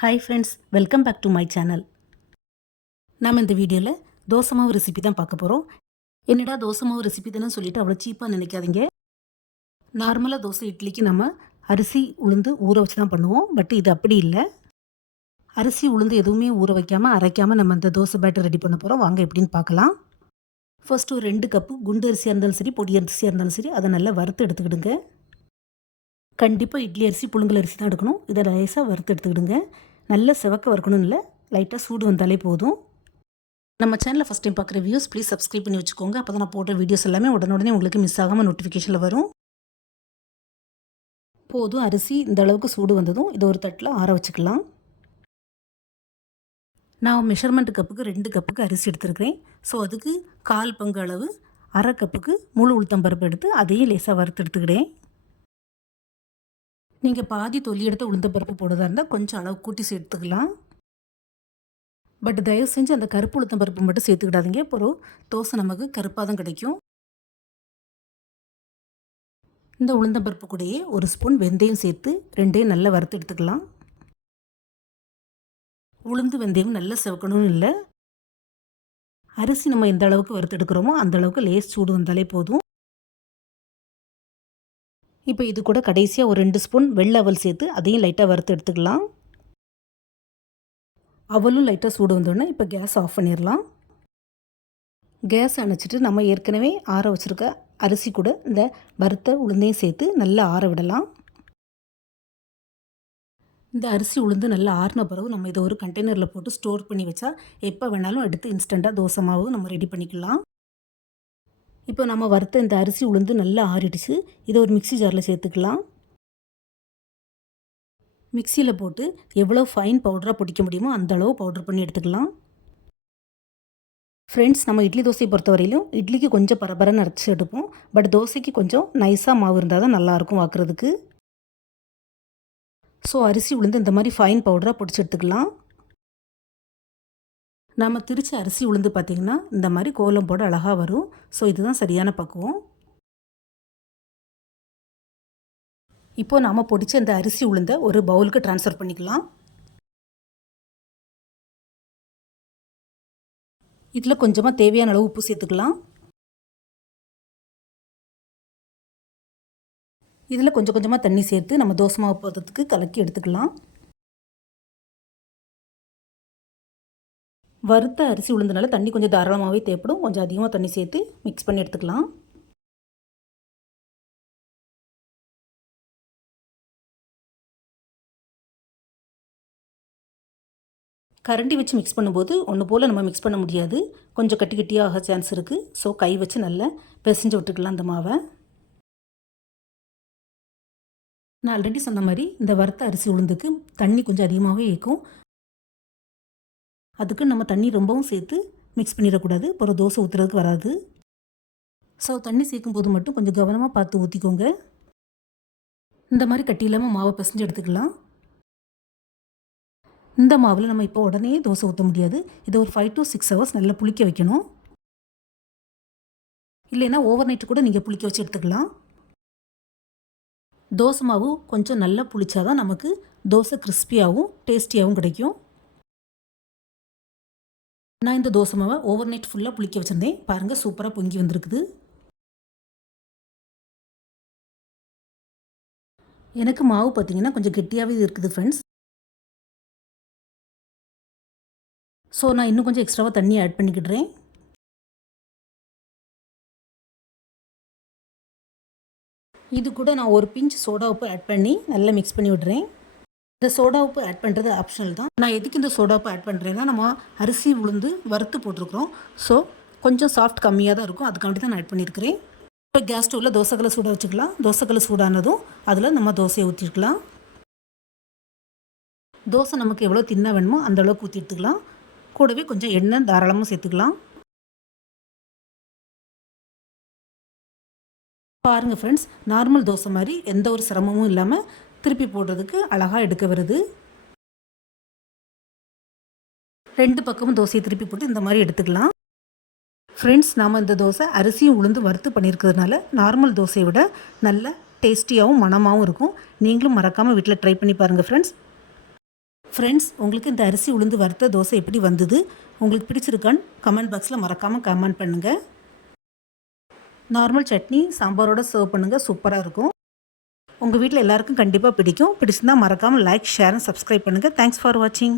Hi friends, welcome back to my channel. நாம் இந்த வீடியோவில் தோசை மாவு ரெசிபி தான் பார்க்க போகிறோம். என்னடா தோசை மாவு ரெசிபி தானே சொல்லிவிட்டு அவ்வளோ சீப்பாக நினைக்காதீங்க. நார்மலாக தோசை இட்லிக்கு நம்ம அரிசி உளுந்து ஊற வச்சு தான் பண்ணுவோம். பட் இது அப்படி இல்லை. அரிசி உளுந்து எதுவுமே ஊற வைக்காமல் அரைக்காமல் நம்ம இந்த தோசை பேட்டர் ரெடி பண்ண போகிறோம். வாங்க எப்படின்னு பார்க்கலாம். ஃபர்ஸ்ட் ஒரு 2 கப்பு குண்டு அரிசியாக இருந்தாலும் சரி, பொடி அரிசியாக இருந்தாலும் சரி, அதை நல்லா வறுத்து எடுத்துக்கிடுங்க. கண்டிப்பாக இட்லி அரிசி புழுங்கல் அரிசி தான் எடுக்கணும். இதை லேசாக வறுத்து எடுத்துக்கிடுங்க. நல்ல செவக்க வறுக்கணும்னு இல்லை, லைட்டாக சூடு வந்தாலே போதும். நம்ம சேனலில் ஃபஸ்ட் டைம் பார்க்குற வியூஸ் ப்ளீஸ் சப்ஸ்கிரைப் பண்ணி வச்சுக்கோங்க. அப்போ தான் நான் போடுற வீடியோஸ் எல்லாமே உடனே உங்களுக்கு மிஸ் ஆகாமல் நோட்டிஃபிகேஷனில் வரும். போதும், அரிசி இந்த அளவுக்கு சூடு வந்ததும் இதை ஒரு தட்டில் ஆற வச்சுக்கலாம். நான் மெஷர்மெண்ட் கப்புக்கு 2 கப்புக்கு அரிசி எடுத்துருக்கிறேன். ஸோ அதுக்கு 1/4 பங்கு அளவு அரை கப்புக்கு முழு உளுத்தம்பருப்பு எடுத்து அதையும் லேசாக வறுத்து எடுத்துக்கிட்டேன். நீங்கள் பாதி தொல்லி எடுத்த உளுந்தம்பருப்பு போடுறதா இருந்தால் கொஞ்சம் அளவு கூட்டி சேர்த்துக்கலாம். பட் தயவு செஞ்சு அந்த கருப்பு உளுத்தம்பருப்பு மட்டும் சேர்த்துக்கிடாதீங்க. அப்புறம் தோசை நமக்கு கருப்பாக தான் கிடைக்கும். இந்த உளுந்தம்பருப்பு கூடயே ஒரு ஸ்பூன் வெந்தயம் சேர்த்து ரெண்டையும் நல்லா வறுத்து எடுத்துக்கலாம். உளுந்து வெந்தயம் நல்லா செவக்கணும்னு இல்லை. அரிசி நம்ம எந்த அளவுக்கு வறுத்து எடுக்கிறோமோ அந்த அளவுக்கு லேஸ் சூடு வந்தாலே போதும். இப்போ இது கூட கடைசியாக ஒரு 2 ஸ்பூன் வெள்ளை அவல் சேர்த்து அதையும் லைட்டாக வறுத்து எடுத்துக்கலாம். அவலும் லைட்டாக சூடு வந்தோடனே இப்போ கேஸ் ஆஃப் பண்ணிடலாம். கேஸ் அணைச்சிட்டு நம்ம ஏற்கனவே ஆற வச்சுருக்க அரிசி கூட இந்த வறுத்த உளுந்தையும் சேர்த்து நல்லா ஆற விடலாம். இந்த அரிசி உளுந்து நல்லா ஆறின பிறகு நம்ம இதை ஒரு கண்டெய்னரில் போட்டு ஸ்டோர் பண்ணி வச்சா எப்போ வேணாலும் எடுத்து இன்ஸ்டண்ட்டாக தோசை மாவு நம்ம ரெடி பண்ணிக்கலாம். இப்போ நம்ம வறுத்த இந்த அரிசி உளுந்து நல்லா ஆறிடுச்சு. இதை ஒரு மிக்ஸி ஜாரில் சேர்த்துக்கலாம். மிக்சியில் போட்டு எவ்வளோ ஃபைன் பவுடராக பிடிக்க முடியுமோ அந்த அளவு பவுடர் பண்ணி எடுத்துக்கலாம். ஃப்ரெண்ட்ஸ், நம்ம இட்லி தோசையை பொறுத்த வரையிலும் இட்லிக்கு கொஞ்சம் பரபரன்னு அரைச்சி எடுப்போம். பட் தோசைக்கு கொஞ்சம் நைஸாக மாவு இருந்தால் தான் நல்லாயிருக்கும் வாக்குறதுக்கு. ஸோ அரிசி உளுந்து இந்த மாதிரி ஃபைன் பவுடராக பிடிச்சி எடுத்துக்கலாம். நம்ம திரிச்ச அரிசி உளுந்து பார்த்திங்கன்னா இந்த மாதிரி கோலம் போட அழகாக வரும். ஸோ இதுதான் சரியான பக்குவம். இப்போது நாம் பொடிச்ச இந்த அரிசி உளுந்தை ஒரு பவுலுக்கு ட்ரான்ஸ்ஃபர் பண்ணிக்கலாம். இதில் கொஞ்சமாக தேவையான அளவு உப்பு சேர்த்துக்கலாம். இதில் கொஞ்சம் கொஞ்சமாக தண்ணி சேர்த்து நம்ம தோசை மாவு பதத்துக்கு கலக்கி எடுத்துக்கலாம். வறுத்த அரிசி உளுந்தனால தண்ணி கொஞ்சம் தாராளமாகவே தேவைப்படும். கொஞ்சம் அதிகமாக தண்ணி சேர்த்து மிக்ஸ் பண்ணி எடுத்துக்கலாம். கரண்டி வச்சு மிக்ஸ் பண்ணும்போது ஒன்று போல் நம்ம மிக்ஸ் பண்ண முடியாது. கொஞ்சம் கட்டி கட்டியாக ஆக சான்ஸ் இருக்குது. ஸோ கை வச்சு நல்லா பிசைஞ்சு விட்டுக்கலாம் அந்த மாவை. நான் ஆல்ரெடி சொன்ன மாதிரி இந்த வறுத்த அரிசி உளுந்துக்கு தண்ணி கொஞ்சம் அதிகமாகவே இருக்கும். அதுக்கு நம்ம தண்ணி ரொம்பவும் சேர்த்து மிக்ஸ் பண்ணிடக்கூடாது. அப்புறம் தோசை ஊற்றுறதுக்கு வராது. ஸோ தண்ணி சேர்க்கும் போது மட்டும் கொஞ்சம் கவனமாக பார்த்து ஊற்றிக்கோங்க. இந்த மாதிரி கட்டி இல்லாமல் மாவை பிசைஞ்சு எடுத்துக்கலாம். இந்த மாவில் நம்ம இப்போ உடனே தோசை ஊற்ற முடியாது. இதை ஒரு 5 to 6 hours நல்லா புளிக்க வைக்கணும். இல்லைன்னா ஓவர் நைட்டு கூட நீங்கள் புளிக்க வச்சு எடுத்துக்கலாம். தோசை மாவு கொஞ்சம் நல்லா புளிச்சாதான் நமக்கு தோசை கிறிஸ்பியாகவும் டேஸ்டியாகவும் கிடைக்கும். நான் இந்த தோசை மாவை ஓவர் நைட் ஃபுல்லாக புளிக்க வச்சுருந்தேன். பாருங்கள், சூப்பராக பொங்கி வந்திருக்குது. எனக்கு மாவு பார்த்திங்கன்னா கொஞ்சம் கெட்டியாகவே இருக்குது ஃப்ரெண்ட்ஸ். ஸோ நான் இன்னும் கொஞ்சம் எக்ஸ்ட்ராவாக தண்ணி ஆட் பண்ணிக்கிடுறேன். இது கூட நான் ஒரு பிஞ்ச் சோடா உப்பு ஆட் பண்ணி நல்லா மிக்ஸ் பண்ணி விடுறேன். இந்த சோடா உப்பு ஆட் பண்ணுறது ஆப்ஷனல் தான். நான் எதுக்கு இந்த சோடா உப்பு ஆட் பண்ணுறேன்னா, நம்ம அரிசி உளுந்து வறுத்து போட்டிருக்கிறோம். ஸோ கொஞ்சம் சாஃப்ட் கம்மியாக தான் இருக்கும். அதுக்காண்டி தான் நான் ஆட் பண்ணியிருக்கிறேன். இப்போ கேஸ் ஸ்டவ்வில் தோசைக்கல்லை சூடாக வச்சுக்கலாம். தோசைக்கல்லை சூடானதும் அதில் நம்ம தோசையை ஊற்றிக்கலாம். தோசை நமக்கு எவ்வளோ தின்னா வேணுமோ அந்த அளவுக்கு ஊற்றி எடுத்துக்கலாம். கூடவே கொஞ்சம் எண்ணெய் தாராளமாக சேர்த்துக்கலாம். பாருங்கள் ஃப்ரெண்ட்ஸ், நார்மல் தோசை மாதிரி எந்த ஒரு சிரமமும் இல்லாமல் திருப்பி போடுறதுக்கு அழகாக எடுக்க வருது. 2 பக்கமும் தோசையை திருப்பி போட்டு இந்த மாதிரி எடுத்துக்கலாம். ஃப்ரெண்ட்ஸ், நாம் இந்த தோசை அரிசியும் உளுந்து வறுத்து பண்ணியிருக்கிறதுனால நார்மல் தோசையை விட நல்ல டேஸ்டியாகவும் மணமாகவும் இருக்கும். நீங்களும் மறக்காமல் வீட்டில் ட்ரை பண்ணி பாருங்கள் ஃப்ரெண்ட்ஸ். ஃப்ரெண்ட்ஸ், உங்களுக்கு இந்த அரிசி உளுந்து வறுத்த தோசை எப்படி வந்தது, உங்களுக்கு பிடிச்சிருக்கான்னு கமெண்ட் பாக்ஸில் மறக்காமல் கமெண்ட் பண்ணுங்கள். நார்மல் சட்னி சாம்பாரோட சர்வ் பண்ணுங்கள், சூப்பராக இருக்கும். உங்கள் வீட்டில் எல்லாருக்கும் கண்டிப்பாக பிடிக்கும். பிடிச்சிருந்தால் மறக்காமல் லைக், ஷேர் அண்ட் சப்ஸ்கிரைப் பண்ணுங்கள். தேங்க்ஸ் ஃபார் வாட்சிங்.